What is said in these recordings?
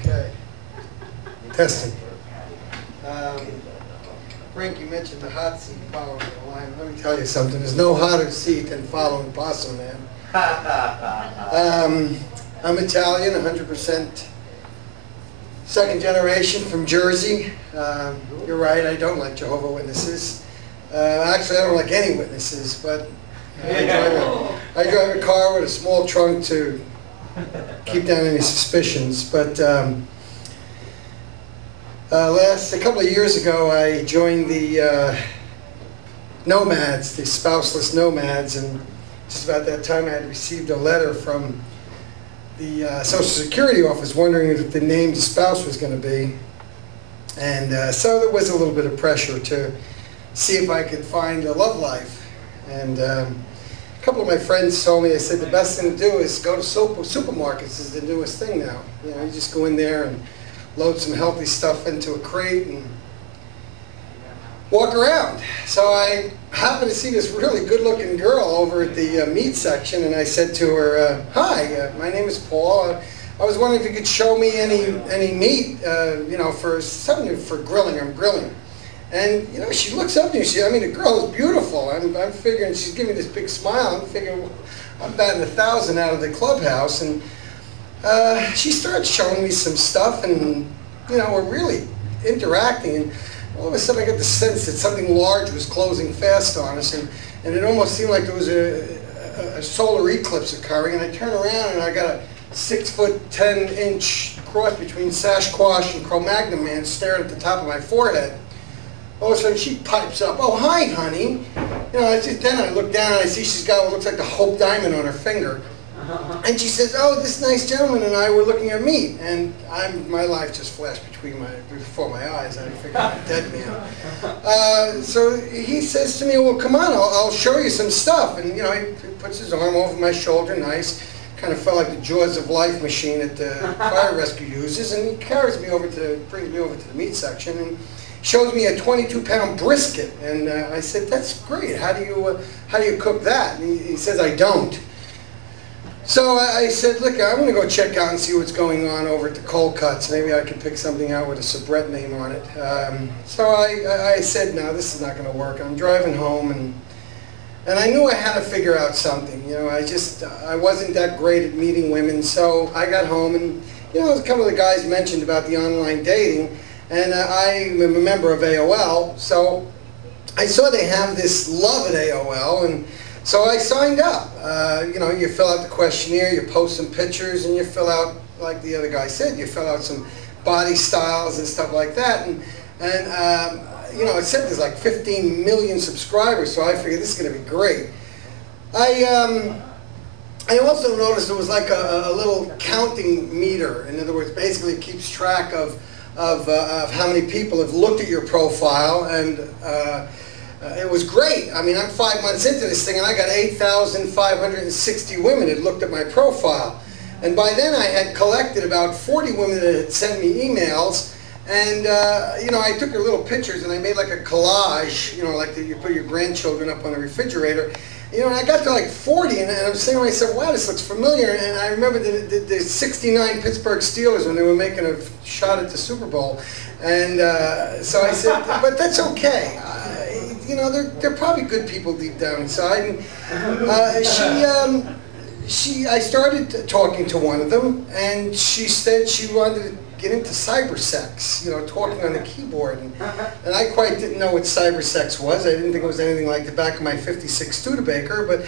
Okay. Testing. Frank, you mentioned the hot seat following the line. Let me tell you something. There's no hotter seat than following Possum Man. I'm Italian, 100% second generation from Jersey. You're right, I don't like Jehovah's Witnesses. Actually, I don't like any witnesses, but I drive a car with a small trunk to keep down any suspicions. But a couple of years ago, I joined the Nomads, the spouseless Nomads, and just about that time I had received a letter from the Social Security office wondering if the name the spouse was going to be. And so there was a little bit of pressure to see if I could find a love life. And a couple of my friends told me, they said the best thing to do is go to supermarkets. Is the newest thing now. You know, you just go in there and load some healthy stuff into a crate and walk around. So I happened to see this really good-looking girl over at the meat section, and I said to her, "Hi, my name is Paul. I was wondering if you could show me any meat, you know, for something for grilling. I'm grilling." And you know, she looks up to me. I mean, the girl is beautiful. I'm figuring she's giving me this big smile. I'm figuring, well, I'm batting 1,000 out of the clubhouse, and she starts showing me some stuff, and you know, we're really interacting. And all of a sudden, I got the sense that something large was closing fast on us, and it almost seemed like there was a solar eclipse occurring. And I turn around, and I got a 6'10" cross between Sasquatch and Cro-Magnon man staring at the top of my forehead. All of a sudden, she pipes up, "Oh, hi, honey." You know, then I look down and I see she's got what looks like the Hope Diamond on her finger. And she says, "Oh, this nice gentleman and I were looking at meat." And my life just flashed before my eyes. I figured I'm a dead man. So he says to me, "Well, come on, I'll show you some stuff." And you know, he puts his arm over my shoulder, nice. Kind of felt like the Jaws of Life machine that the fire rescue uses. And he carries me brings me over to the meat section, and shows me a 22-pound brisket. And I said, "That's great. How do you cook that?" And he says, "I don't." So I said, "Look, I'm going to go check out and see what's going on over at the Cold Cuts. Maybe I can pick something out with a soubrette name on it." So I said, "No, this is not going to work." I'm driving home, and I knew I had to figure out something. You know, I wasn't that great at meeting women. So I got home, and you know, a couple of the guys mentioned about the online dating, and I am a member of AOL. So I saw they have this love at AOL, and so I signed up. You know, you fill out the questionnaire, you post some pictures, and you fill out, like the other guy said, you fill out some body styles and stuff like that. And you know, it said there's like 15 million subscribers, so I figured this is going to be great. I also noticed there was like a little counting meter. In other words, basically it keeps track of how many people have looked at your profile, and it was great. I mean, I'm 5 months into this thing, and I got 8,560 women that looked at my profile. And by then, I had collected about 40 women that had sent me emails. And, you know, I took their little pictures, and I made like a collage, you know, like you put your grandchildren up on a refrigerator. You know, and I got to like 40, and I'm saying to myself, "Wow, this looks familiar." And I remember the 69 Pittsburgh Steelers when they were making a shot at the Super Bowl. And so I said, "But that's okay. You know, they're probably good people deep down inside." And I started talking to one of them, and she said she wanted to get into cybersex, you know, talking on the keyboard. And I quite didn't know what cybersex was. I didn't think it was anything like the back of my 56 Studebaker, but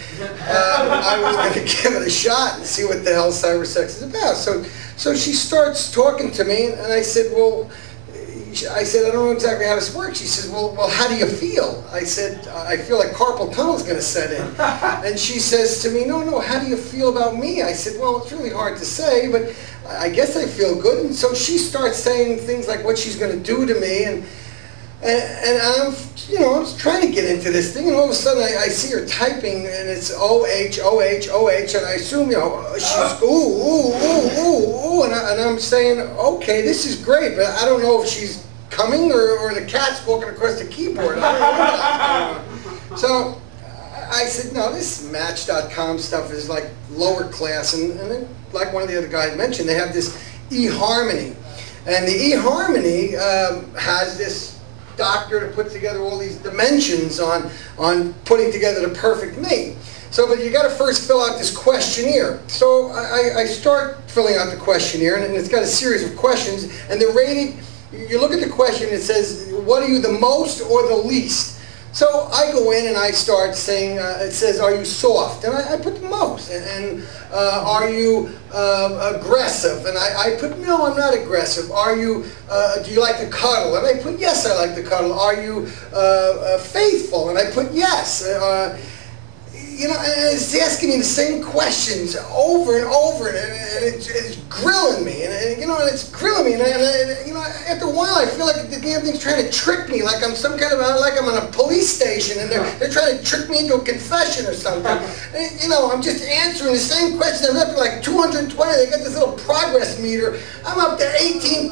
I was going to give it a shot and see what the hell cybersex is about. So she starts talking to me, and I said, "Well," I said, "I don't know exactly how this works." She says, well, how do you feel?" I said, "I feel like carpal tunnel's going to set in." And she says to me, no, how do you feel about me?" I said, "Well, it's really hard to say, but I guess I feel good." And so she starts saying things like what she's going to do to me, and I'm, you know, I was trying to get into this thing, and all of a sudden I see her typing, and it's OH, OH, OH, and I assume, you know, she's ooh, and I'm saying, okay, this is great, but I don't know if she's coming or the cat's walking across the keyboard. I don't know. So I said, "No, this Match.com stuff is like lower class," and then like one of the other guys mentioned, they have this eHarmony. And the eHarmony has this doctor that puts together all these dimensions on putting together the perfect mate. So, but you got to first fill out this questionnaire. So I start filling out the questionnaire, and it's got a series of questions, and they're rated. You look at the question, it says, what are you, the most or the least? So I go in and I start saying, it says, are you soft? And I put the most. And are you aggressive? And I put, no, I'm not aggressive. Are you, do you like to cuddle? And I put, yes, I like to cuddle. Are you faithful? And I put, yes. You know, and it's asking me the same questions over and over, and it's grilling me, and you know, and it's grilling me, and you know, after a while, I feel like the damn thing's trying to trick me, like I'm some kind of, like I'm on a police station, and they're trying to trick me into a confession or something. And, you know, I'm just answering the same question. I'm up to like 220. They got this little progress meter. I'm up to 18%,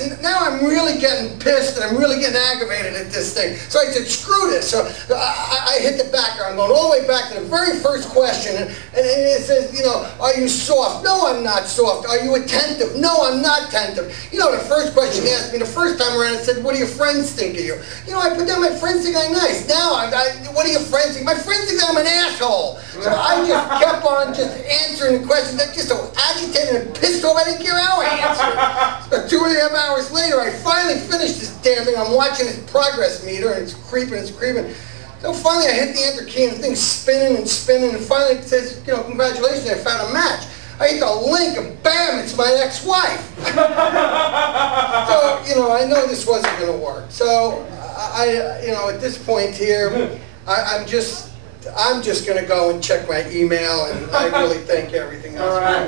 and now I'm really getting pissed, and I'm really getting aggravated at this thing. So I said, screw this. So I hit the backer. I'm going all the way back to the very first question, and it says, you know, are you soft? No, I'm not soft. Are you attentive? No, I'm not attentive. You know, the first question they asked me the first time around, it said, what do your friends think of you? You know, I put down, my friends think I'm nice. Now, what do your friends think? My friends think I'm an asshole. So I just kept on just answering the questions. I'm just so agitated and pissed off, I didn't care how I answered. So 2.5 hours later, I finally finished this damn thing. I'm watching this progress meter, and it's creeping, it's creeping. So finally I hit the enter key, and the thing's spinning and spinning, and finally it says, you know, congratulations, I found a match. I hit the link, and bam, it's my ex-wife. So, you know, I know this wasn't going to work. So, you know, at this point here, I'm just going to go and check my email, and I really thank everything else. All right.